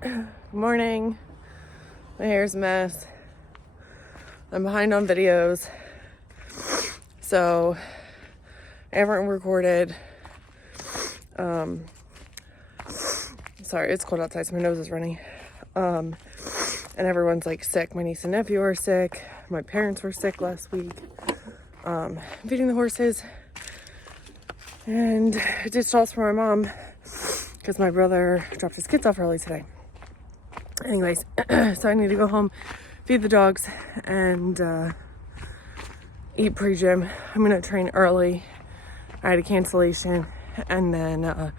Good morning. My hair's a mess. I'm behind on videos. So I haven't recorded. Sorry, it's cold outside, so my nose is running. And everyone's like sick. My niece and nephew are sick. My parents were sick last week. Feeding the horses. And I did stalls for my mom because my brother dropped his kids off early today. Anyways, so I need to go home, feed the dogs, and eat pre-gym. I'm gonna train early. I had a cancellation, and then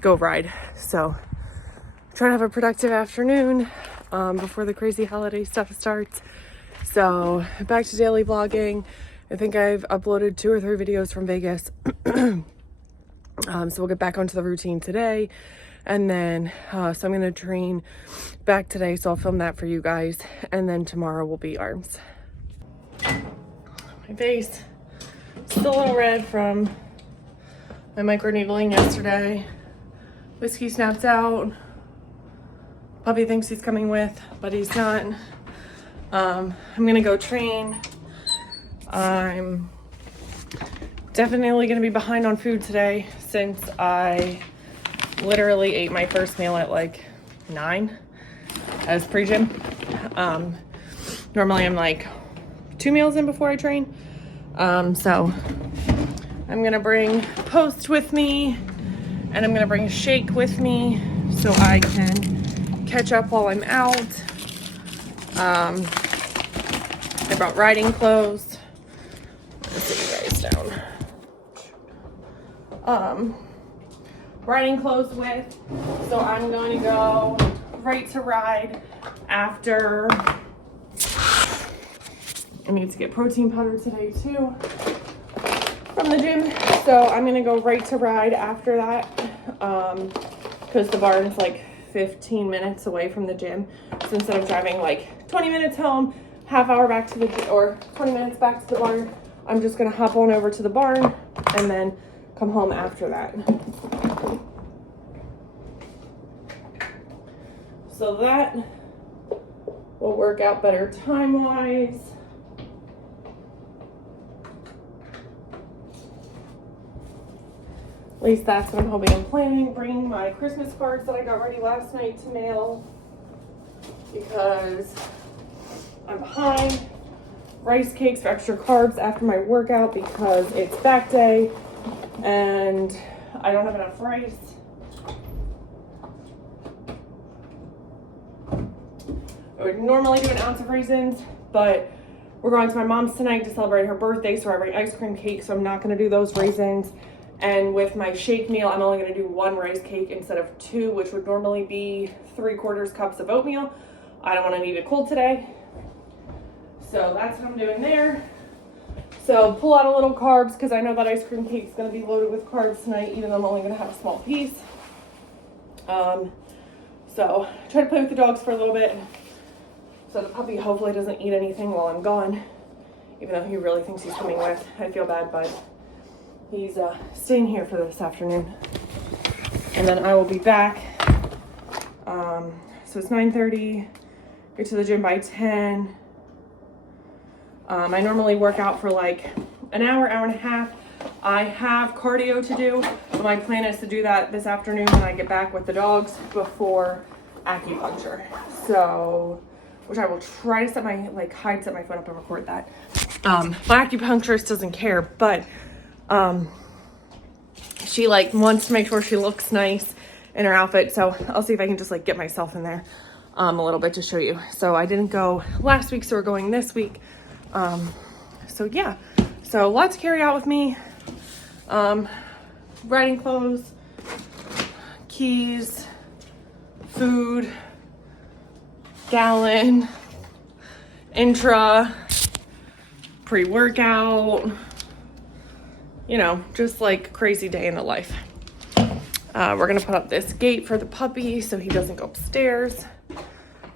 go ride. So try to have a productive afternoon before the crazy holiday stuff starts. So back to daily vlogging. I think I've uploaded 2 or 3 videos from Vegas. So we'll get back onto the routine today. And then, so I'm going to train back today. So I'll film that for you guys. And then tomorrow will be arms. My face, still a little red from my microneedling yesterday. Whiskey snaps out. Puppy thinks he's coming with, but he's not. I'm going to go train. I'm definitely going to be behind on food today since I literally ate my first meal at like 9 as pre-gym. Normally I'm like 2 meals in before I train. So I'm going to bring Post with me and I'm going to bring a shake with me so I can catch up while I'm out. I brought riding clothes. Let's sit you guys down. Riding clothes with, so I'm going to go right to ride after. I need to get protein powder today too from the gym, so I'm gonna go right to ride after that because the barn's like 15 minutes away from the gym. So instead of driving like 20 minutes home, half hour back to the, or 20 minutes back to the barn, I'm just gonna hop on over to the barn and then come home after that. So that will work out better time-wise. At least that's what I'm hoping and planning. Bringing my Christmas cards that I got ready last night to mail because I'm behind. Rice cakes for extra carbs after my workout because it's back day and I don't have enough rice. I would normally do an ounce of raisins, but we're going to my mom's tonight to celebrate her birthday, so I bring ice cream cake, so I'm not going to do those raisins. And with my shake meal, I'm only going to do 1 rice cake instead of 2, which would normally be 3/4 cups of oatmeal. I don't want to eat it cold today. So that's what I'm doing there. So pull out a little carbs because I know that ice cream cake is going to be loaded with carbs tonight, even though I'm only going to have a small piece. So try to play with the dogs for a little bit. So the puppy hopefully doesn't eat anything while I'm gone, even though he really thinks he's coming with. I feel bad, but he's staying here for this afternoon. And then I will be back. So it's 9:30, get to the gym by 10. I normally work out for like an hour, hour and a half. I have cardio to do, but my plan is to do that this afternoon when I get back with the dogs before acupuncture. So, which I will try to set my, set my phone up and record that. My acupuncturist doesn't care, but she wants to make sure she looks nice in her outfit. So I'll see if I can just get myself in there a little bit to show you. So I didn't go last week, so we're going this week. So yeah, so lots to carry out with me. Riding clothes, keys, food, gallon, intra, pre-workout, just crazy day in the life. We're gonna put up this gate for the puppy so he doesn't go upstairs.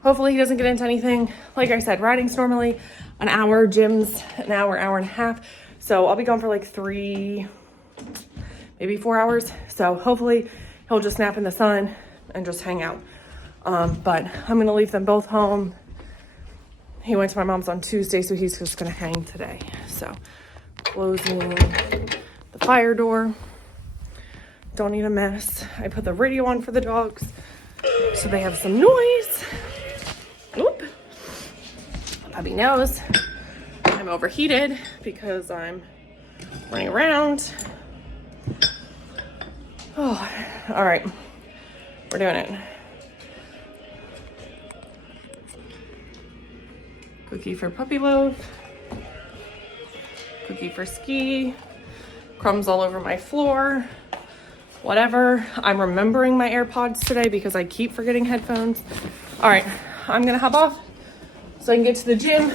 Hopefully he doesn't get into anything. Like I said, riding's normally an hour, gym's an hour, hour and a half. So I'll be gone for 3, maybe 4 hours. So hopefully he'll just nap in the sun and just hang out. But I'm gonna leave them both home. He went to my mom's on Tuesday, so he's just gonna hang today. So closing the fire door. Don't need a mess. I put the radio on for the dogs so they have some noise. Oop. Puppy knows I'm overheated because I'm running around. Oh, all right. We're doing it. Cookie for Puppy Loaf. Cookie for Ski. Crumbs all over my floor. Whatever. I'm remembering my AirPods today because I keep forgetting headphones. All right, I'm gonna hop off so I can get to the gym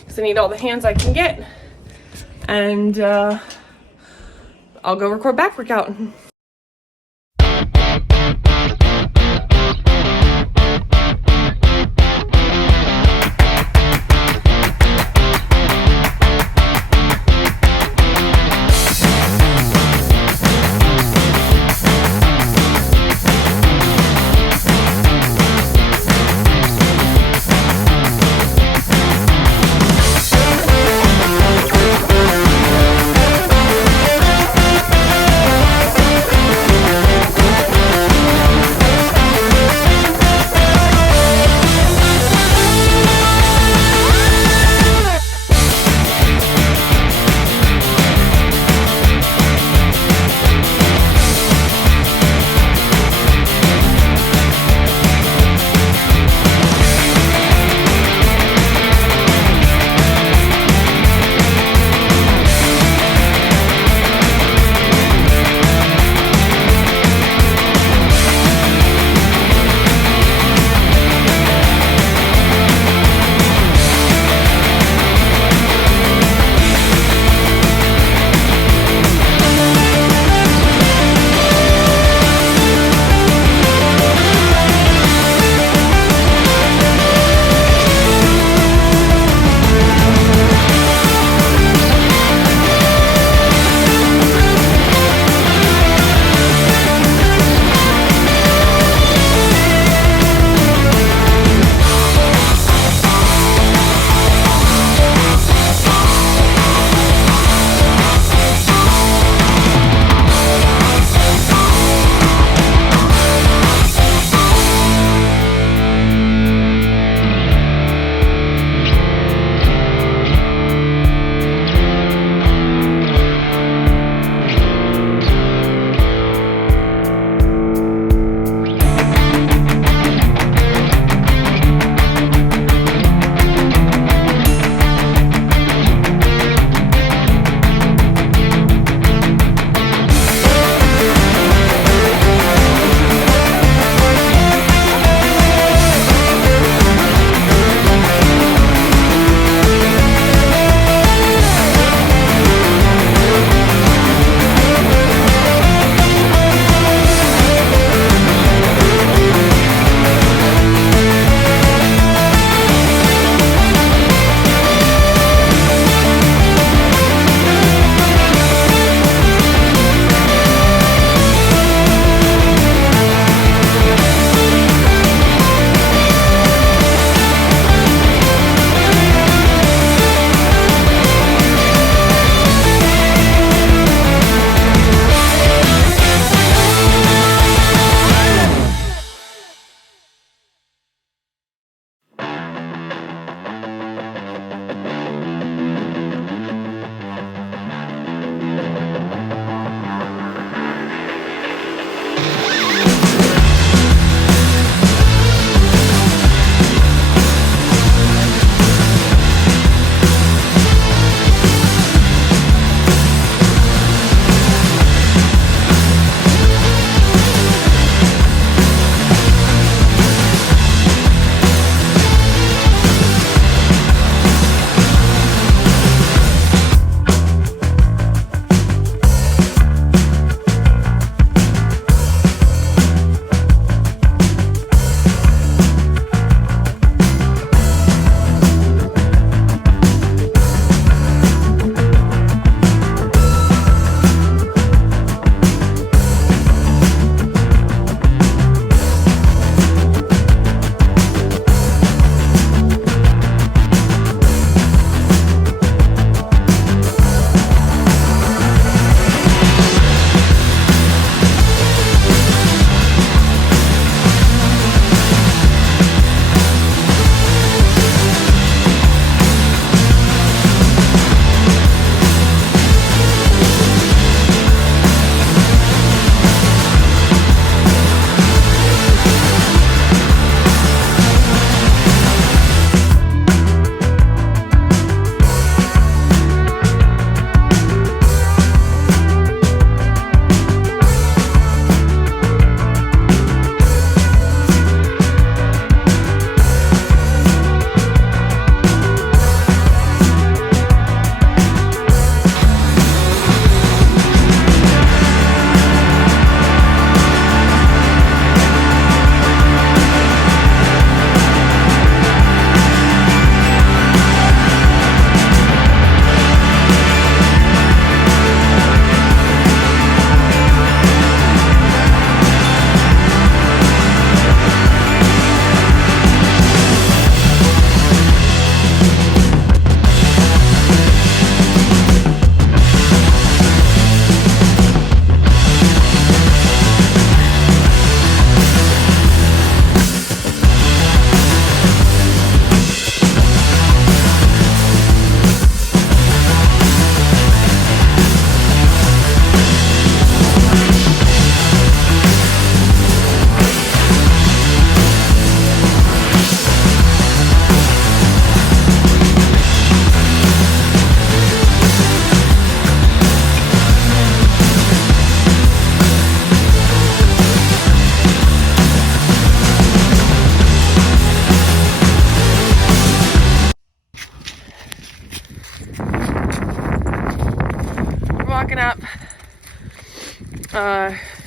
because I need all the hands I can get. And I'll go record back workout.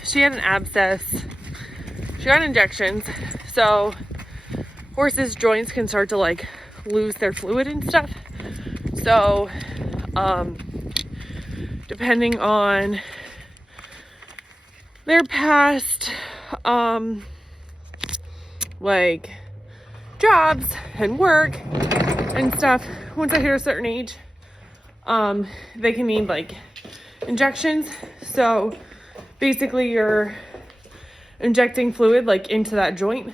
she had an abscess. She got injections. So horses' joints can start to like lose their fluid and stuff. So depending on their past like jobs and work and stuff, once I hit a certain age, they can need like injections. So basically you're injecting fluid like into that joint.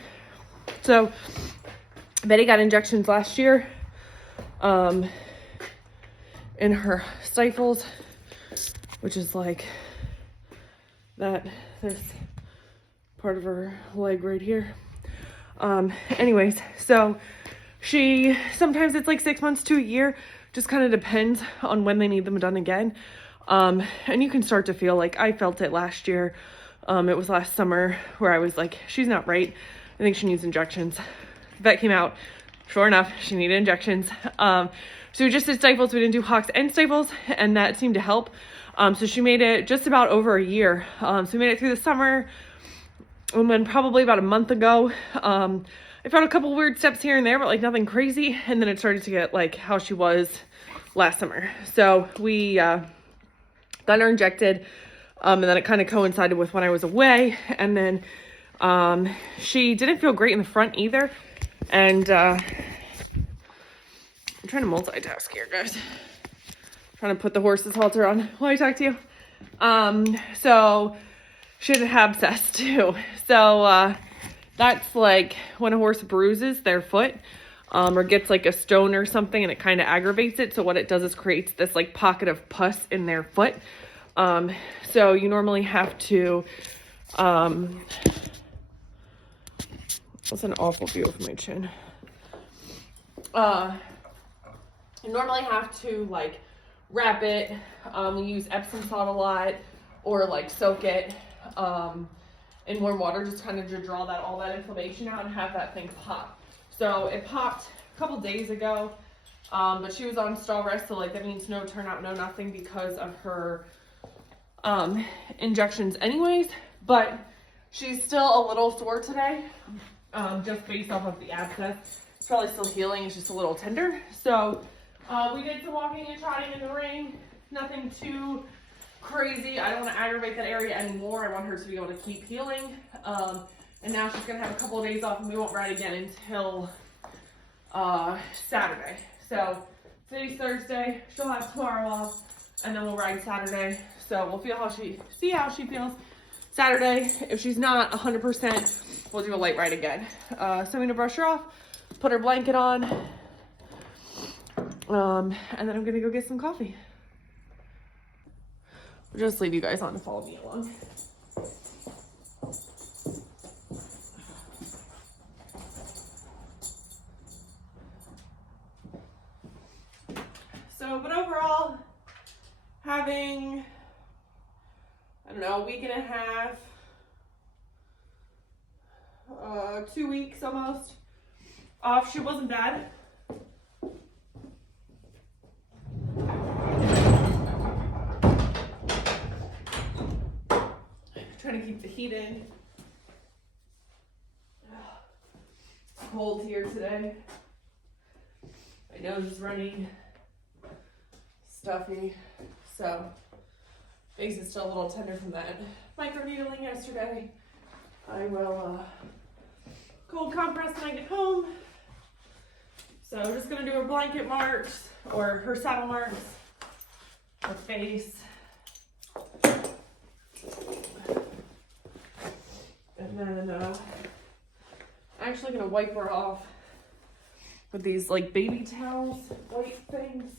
So Betty got injections last year in her stifles, which is like this part of her leg right here. Anyways, so sometimes it's like 6 months to a year, just kind of depends on when they need them done again. And you can start to feel like, I felt it last year. It was last summer where I was like, she's not right. I think she needs injections. Vet came out, sure enough, she needed injections. So we just did stifles, we didn't do hocks and stifles, and that seemed to help. So she made it just about over a year. So we made it through the summer, and then probably about a month ago, I found a couple weird steps here and there, but like nothing crazy. And then it started to get like how she was last summer. So we got her injected, and then it kind of coincided with when I was away. And then she didn't feel great in the front either. And I'm trying to multitask here, guys. Trying to put the horse's halter on while I talk to you. So she had an abscess too. So that's like when a horse bruises their foot, or gets like a stone or something, and it kind of aggravates it. So what it does is creates this like pocket of pus in their foot. So you normally have to, that's an awful view of my chin. You normally have to like wrap it. We use Epsom salt a lot, or like soak it in warm water, just kind of to draw all that inflammation out and have that thing pop. So it popped a couple days ago, but she was on stall rest, so like that means no turnout, no nothing because of her injections anyways. But she's still a little sore today, just based off of the abscess. It's probably still healing, it's just a little tender. So we did some walking and trotting in the ring, nothing too crazy. I don't want to aggravate that area anymore. I want her to be able to keep healing. And now she's going to have a couple of days off, and we won't ride again until Saturday. So today's Thursday, she'll have tomorrow off, and then we'll ride Saturday. So we'll see how she feels Saturday. If she's not 100%, we'll do a light ride again. So I'm going to brush her off, put her blanket on, and then I'm going to go get some coffee. I'll just leave you guys on to follow me along. So, but overall, having, I don't know, a week and a half, 2 weeks almost off, she wasn't bad. Trying to keep the heat in. It's cold here today. My nose is running, stuffy, so face is still a little tender from that microneedling yesterday. I will cold compress when I get home. So I'm just gonna do her blanket marks, or her saddle marks, her face. And then I'm actually gonna wipe her off with these like baby towels, white things.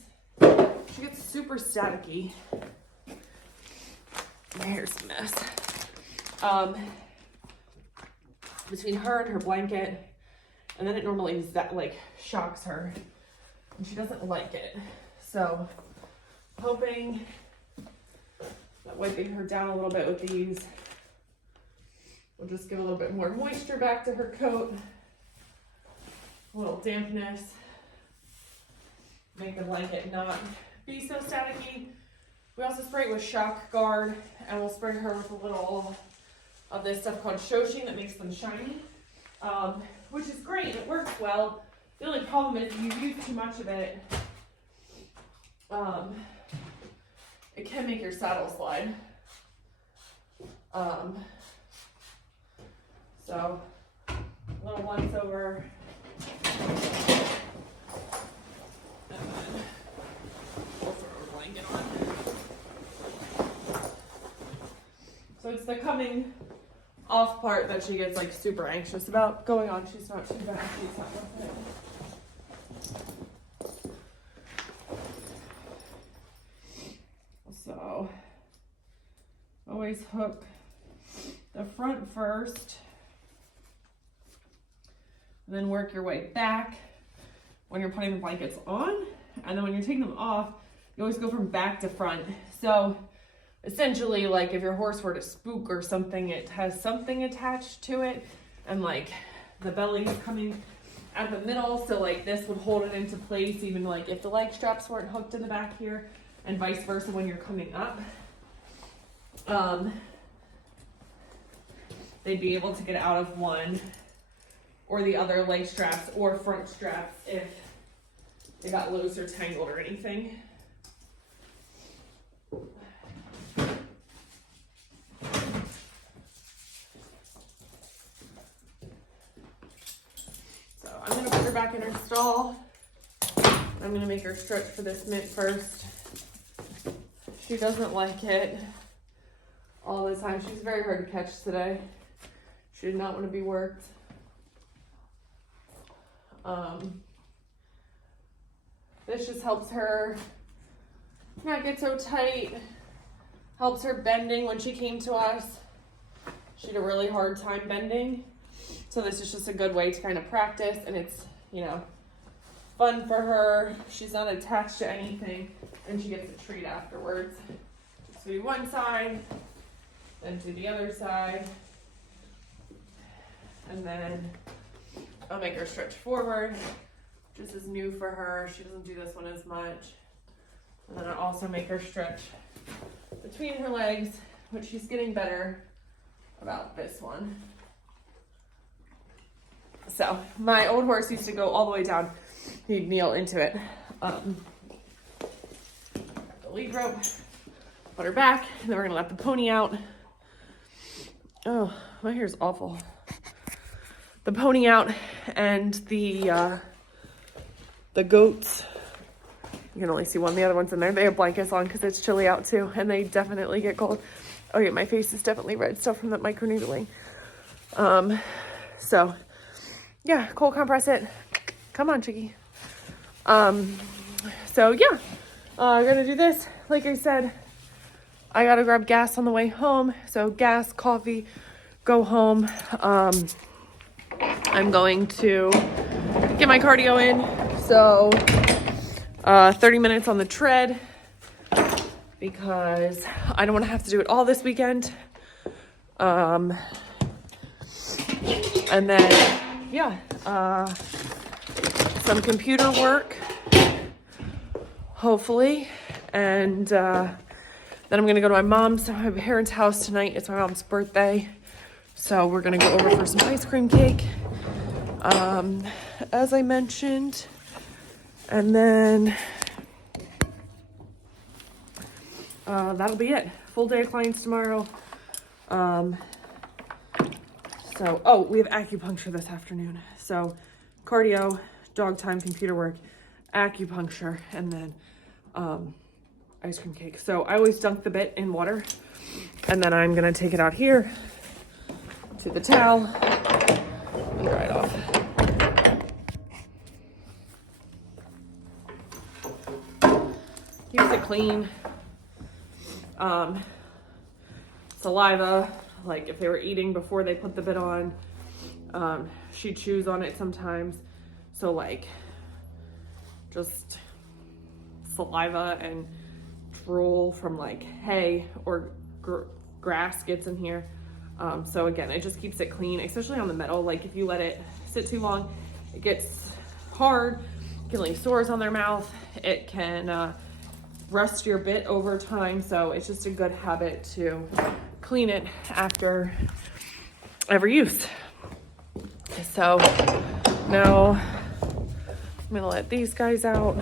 She gets super staticky. My hair's a mess. Between her and her blanket, and then it normally shocks her, and she doesn't like it. So hoping that wiping her down a little bit with these will just give a little bit more moisture back to her coat, a little dampness, make the blanket not be so staticky. We also spray it with shock guard, and we'll spray her with a little of this stuff called shoshing that makes them shiny, which is great. It works well. The only problem is if you use too much of it, it can make your saddle slide. So a little once over. And then we'll throw a blanket on. So it's the coming off part that she gets like super anxious about. Going on, she's not too bad. She's not with it. So always hook the front first, and then work your way back when you're putting the blankets on. And then when you're taking them off, you always go from back to front. So essentially, like if your horse were to spook or something, it has something attached to it, and like the belly is coming at the middle, so like this would hold it into place, even like if the leg straps weren't hooked in the back here, and vice versa when you're coming up. They'd be able to get out of one or the other leg straps or front straps if they got loose or tangled or anything. So I'm gonna put her back in her stall. I'm gonna make her stretch for this mitt first. She doesn't like it all the time. She's very hard to catch today. She did not want to be worked. This just helps her not get so tight, helps her bending. When she came to us, she had a really hard time bending. So this is just a good way to kind of practice, and it's, you know, fun for her. She's not attached to anything, and she gets a treat afterwards. Just do one side, then do the other side, and then I'll make her stretch forward. This is new for her. She doesn't do this one as much. And then I'll also make her stretch between her legs, which she's getting better about this one. So my old horse used to go all the way down. He'd kneel into it. The lead rope, put her back, and then we're gonna let the pony out. Oh, my hair's awful. The pony out, and the goats, you can only see one, the other one's in there. They have blankets on because it's chilly out too, and they definitely get cold. Oh yeah, my face is definitely red, still from that microneedling. So yeah, cold compress it. Come on, Chickie. So yeah, I'm gonna do this. Like I said, I gotta grab gas on the way home. So gas, coffee, go home. I'm going to get my cardio in. So 30 minutes on the tread, because I don't want to have to do it all this weekend. And then yeah, some computer work, hopefully, and then I'm gonna go to my mom's, my parents' house tonight. It's my mom's birthday, so we're gonna go over for some ice cream cake, as I mentioned, and then that'll be it. Full day of clients tomorrow. So, oh, we have acupuncture this afternoon. So, cardio, dog time, computer work, acupuncture, and then ice cream cake. So, I always dunk the bit in water, and then I'm gonna take it out here to the towel and dry it off. Keeps it clean. Saliva, like if they were eating before they put the bit on, she chews on it sometimes. So like just saliva and drool from like hay or grass gets in here. So again, it just keeps it clean, especially on the metal. Like if you let it sit too long, it gets hard, it can leave sores on their mouth. It can rust your bit over time. So it's just a good habit to clean it after ever used. So now I'm gonna let these guys out.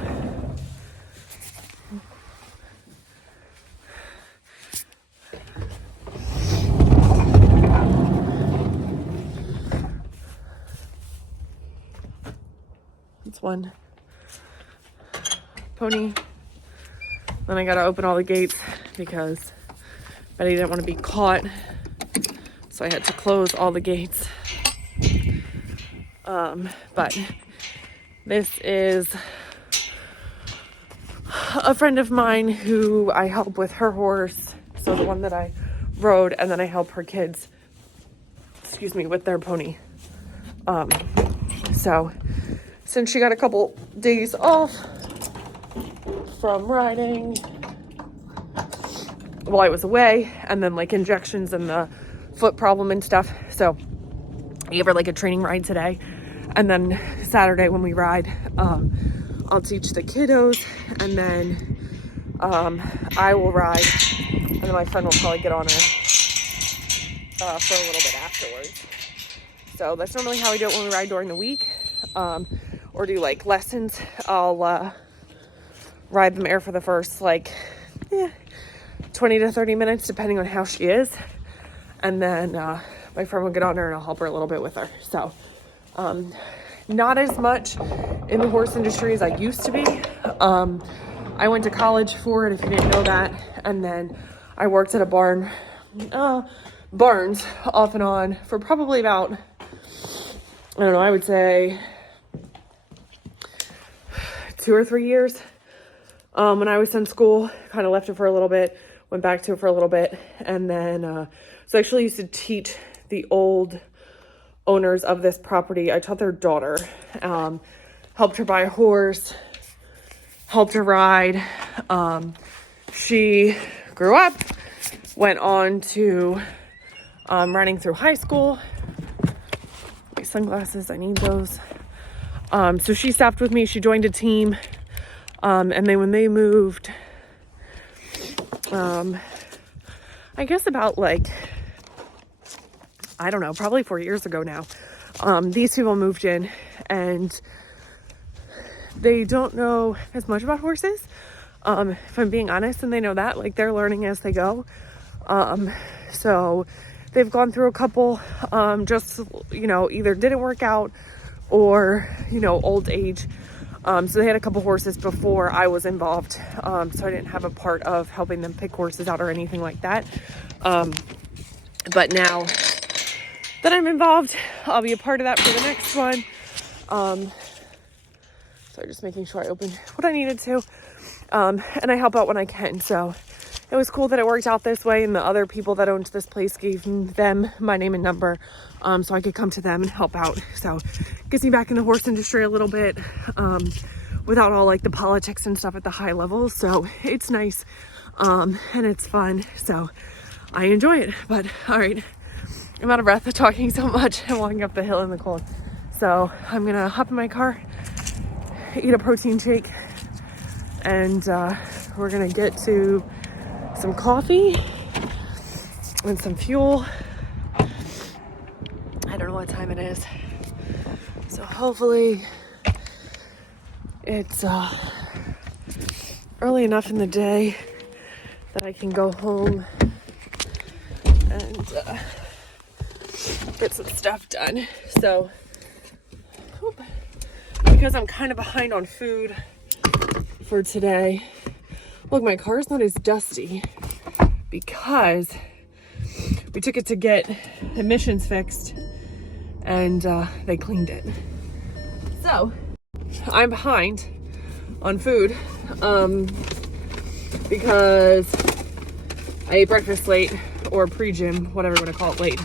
It's one pony. Then I gotta open all the gates because Betty didn't want to be caught. So I had to close all the gates. But this is a friend of mine who I help with her horse. So the one that I rode, and then I help her kids, with their pony. So since she got a couple days off from riding while I was away, and then like injections and the foot problem and stuff, so I gave her like a training ride today, and then Saturday when we ride, I'll teach the kiddos, and then I will ride, and then my friend will probably get on her for a little bit afterwards. So that's normally how we do it when we ride during the week, or do like lessons. I'll ride the mare for the first 20 to 30 minutes depending on how she is, and then my friend will get on her and I'll help her a little bit with her. So not as much in the horse industry as I used to be. I went to college for it, if you didn't know that, and then I worked at a barns off and on for probably about, I don't know, I would say 2 or 3 years. When I was in school, kind of left it for a little bit, went back to it for a little bit, and then so I actually used to teach the old owners of this property. I taught their daughter, helped her buy a horse, helped her ride. She grew up, went on to running through high school. My sunglasses, I need those. So she stopped with me. She joined a team. And then when they moved, I guess about I don't know, probably 4 years ago now, these people moved in, and they don't know as much about horses, if I'm being honest, and they know that, they're learning as they go. So they've gone through a couple, either didn't work out or, old age. So they had a couple horses before I was involved. So I didn't have a part of helping them pick horses out or anything like that. But now that I'm involved, I'll be a part of that for the next one. So just making sure I opened what I needed to. And I help out when I can. So it was cool that it worked out this way. And the other people that owned this place gave them my name and number. So I could come to them and help out. So it gets me back in the horse industry a little bit, without all the politics and stuff at the high level. So it's nice, and it's fun. So I enjoy it. But all right, I'm out of breath talking so much and walking up the hill in the cold. So I'm gonna hop in my car, eat a protein shake, and we're gonna get to some coffee and some fuel. I don't know what time it is, so hopefully it's early enough in the day that I can go home and get some stuff done. So because I'm kind of behind on food for today, look, my car's not as dusty because we took it to get emissions fixed, and they cleaned it. So I'm behind on food because I ate breakfast late, or pre-gym, whatever you want to call it, late.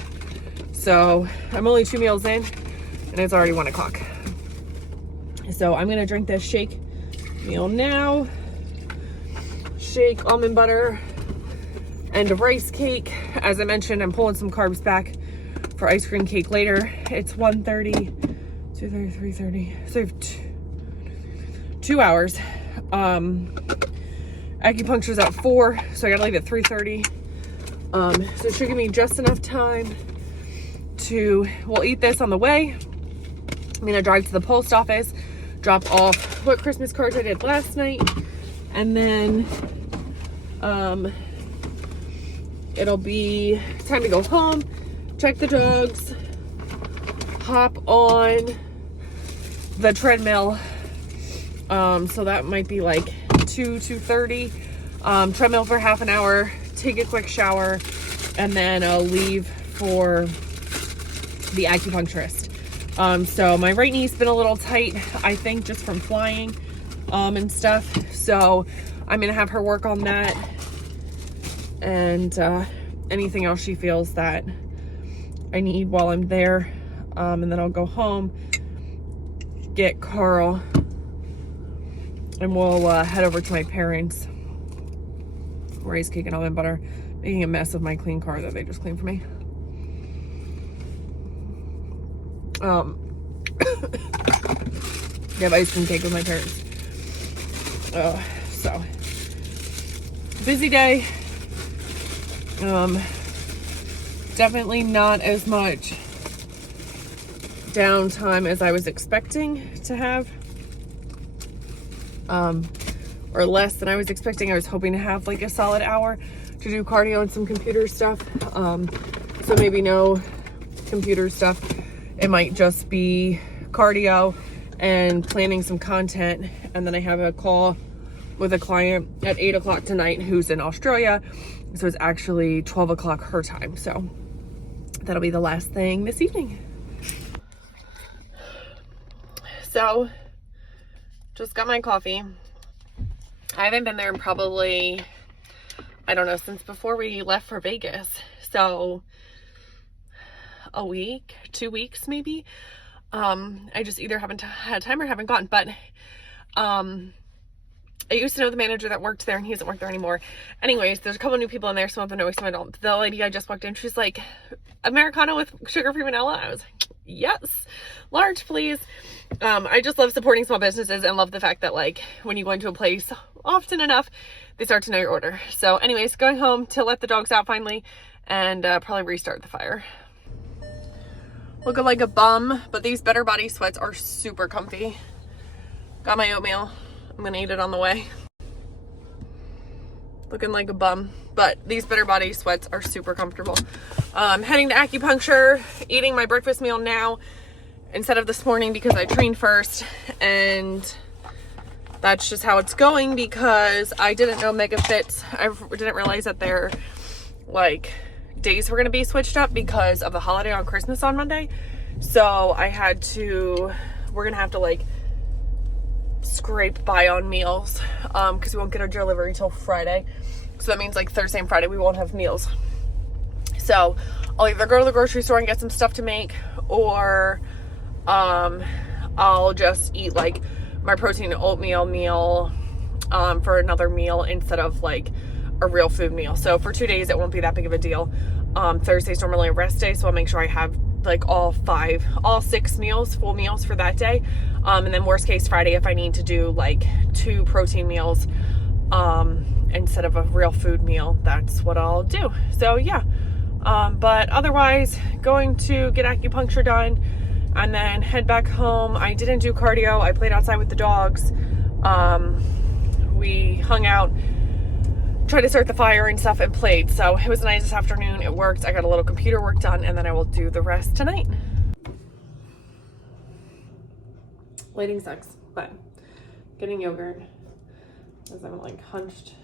So I'm only 2 meals in and it's already 1 o'clock. So I'm gonna drink this shake meal now. Shake, almond butter, and a rice cake. As I mentioned, I'm pulling some carbs back for ice cream cake later. It's 1:30, 2:30, 3:30. So I have 2 hours. Acupuncture's at 4, so I gotta leave at 3:30. So it should give me just enough time we'll eat this on the way. I'm gonna drive to the post office, drop off what Christmas cards I did last night, and then it'll be time to go home, check the dogs, hop on the treadmill. So that might be like 2:30. Treadmill for half an hour, take a quick shower, and then I'll leave for the acupuncturist. So my right knee's been a little tight, I think, just from flying and stuff. So I'm gonna have her work on that, and anything else she feels that I need while I'm there. And then I'll go home, get Carl, and we'll head over to my parents where he's kicking almond butter, making a mess of my clean car that they just cleaned for me. They have ice cream cake with my parents. So busy day. Definitely not as much downtime as I was expecting to have, or less than I was expecting. I was hoping to have like a solid hour to do cardio and some computer stuff. So maybe no computer stuff. It might just be cardio and planning some content. And then I have a call with a client at 8 o'clock tonight who's in Australia. So it's actually 12 o'clock her time. So that'll be the last thing this evening. So just got my coffee. I haven't been there in probably, I don't know, since before we left for Vegas. So a week, 2 weeks maybe. I just either haven't had time or haven't gone. But I used to know the manager that worked there, and he doesn't work there anymore. Anyways, there's a couple new people in there. Some of them know me, some I don't. The lady I just walked in, she's like, Americano with sugar-free vanilla? I was like, yes, large please. I just love supporting small businesses and love the fact that, like, when you go into a place often enough, they start to know your order. So anyways, going home to let the dogs out finally, and probably restart the fire. Looking like a bum, but these Better Body sweats are super comfy. Got my oatmeal. I'm gonna eat it on the way. Looking like a bum, but these Better Body sweats are super comfortable. Heading to acupuncture, eating my breakfast meal now instead of this morning because I trained first, and that's just how it's going because I didn't know Mega Fits. I didn't realize that their like days were gonna be switched up because of the holiday on Christmas on Monday. So we're gonna have to like scrape by on meals because we won't get our delivery till Friday. So that means like Thursday and Friday we won't have meals. So I'll either go to the grocery store and get some stuff to make, or I'll just eat like my protein oatmeal meal for another meal instead of like a real food meal. So for 2 days it won't be that big of a deal. Thursday's normally a rest day, so I'll make sure I have like all 6 meals, full meals for that day. And then worst case Friday, if I need to do like 2 protein meals instead of a real food meal, that's what I'll do. So yeah, but otherwise going to get acupuncture done and then head back home. I didn't do cardio. I played outside with the dogs. We hung out, tried to start the fire and stuff, and played. So it was nice this afternoon. It worked. I got a little computer work done, and then I will do the rest tonight. Lighting sucks, but getting yogurt as I'm like hunched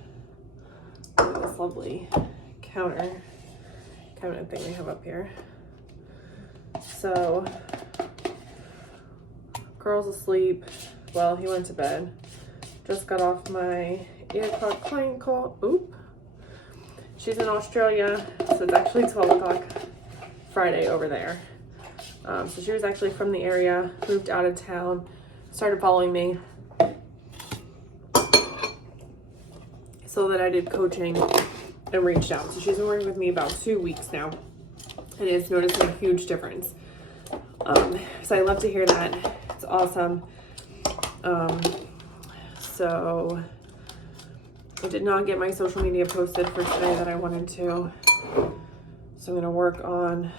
over this lovely cabinet thing we have up here. So Carl's asleep. Well, he went to bed. Just got off my 8 o'clock client call. Oop. She's in Australia, so it's actually 12 o'clock Friday over there. So she was actually from the area, moved out of town, started following me so that I did coaching and reached out. So she's been working with me about 2 weeks now and is noticing a huge difference. So I love to hear that. It's awesome. So I did not get my social media posted for today that I wanted to. So I'm gonna work on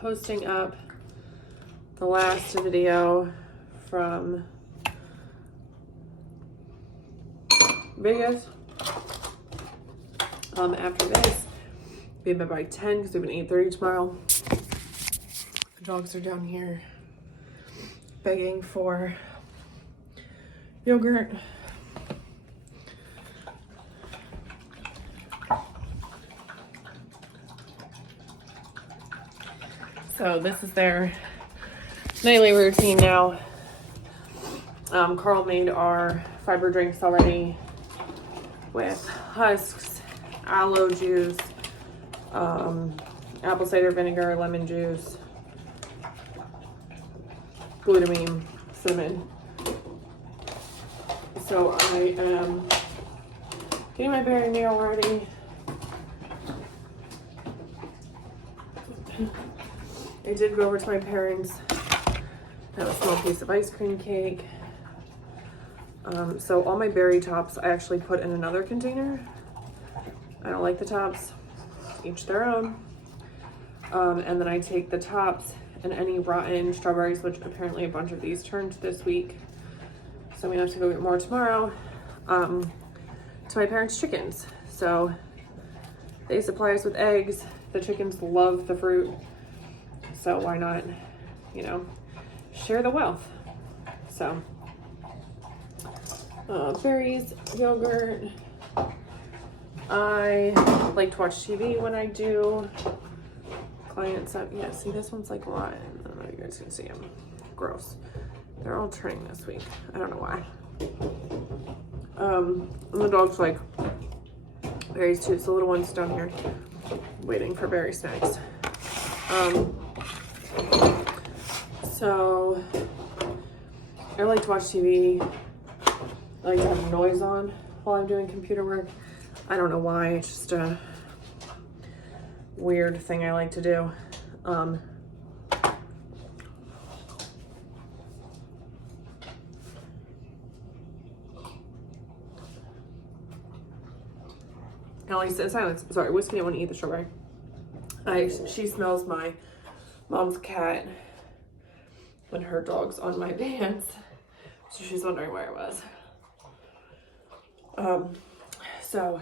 posting up the last video from Vegas. After this, be in bed by 10 because we have an 8:30 tomorrow. The dogs are down here begging for yogurt. So this is their nightly routine now. Carl made our fiber drinks already with husks, aloe juice, apple cider vinegar, lemon juice, glutamine, cinnamon. So I am getting my berry meal ready. I did go over to my parents' have a small piece of ice cream cake. So all my berry tops I actually put in another container. I don't like the tops, each their own. And then I take the tops and any rotten strawberries, which apparently a bunch of these turned this week, so we have to go get more tomorrow, to my parents' chickens. So they supply us with eggs. The chickens love the fruit, so why not, you know, share the wealth. So berries, yogurt. I like to watch TV when I do client stuff. Yeah, see, this one's like rotten. I don't know if you guys can see them. Gross. They're all turning this week. I don't know why. And the dog's like berries too. So the little one's down here waiting for berry snacks. So I like to watch TV. I like to have noise on while I'm doing computer work. I don't know why, it's just a weird thing I like to do. Ellie says, silence. Sorry, Whiskey, I want to eat the strawberry. She smells my mom's cat when her dog's on my pants. So she's wondering where it was. So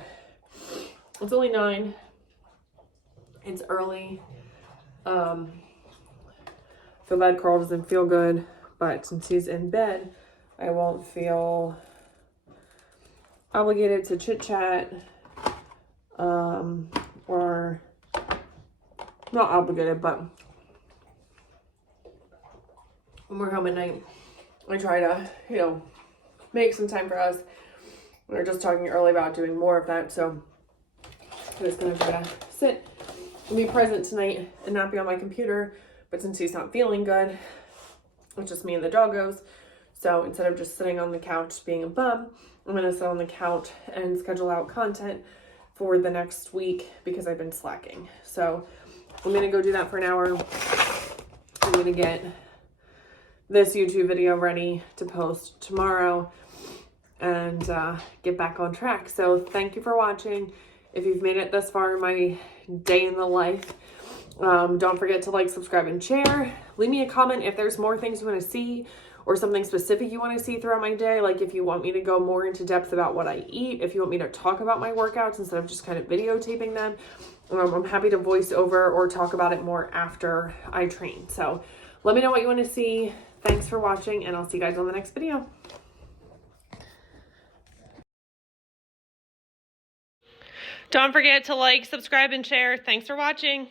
it's only 9. It's early. Feel bad Carl doesn't feel good, but since he's in bed, I won't feel obligated to chit chat, or not obligated, but when we're home at night, I try to, you know, make some time for us. We were just talking earlier about doing more of that, so I'm just gonna try to sit and be present tonight and not be on my computer. But since he's not feeling good, it's just me and the doggos. So instead of just sitting on the couch being a bum, I'm gonna sit on the couch and schedule out content for the next week because I've been slacking. So I'm gonna go do that for an hour. I'm gonna get this YouTube video ready to post tomorrow and get back on track. So thank you for watching. If you've made it this far in my day in the life, don't forget to like, subscribe, and share. Leave me a comment if there's more things you want to see or something specific you want to see throughout my day. Like if you want me to go more into depth about what I eat, if you want me to talk about my workouts instead of just kind of videotaping them. I'm happy to voice over or talk about it more after I train. So let me know what you want to see. Thanks for watching, and I'll see you guys on the next video. Don't forget to like, subscribe, and share. Thanks for watching.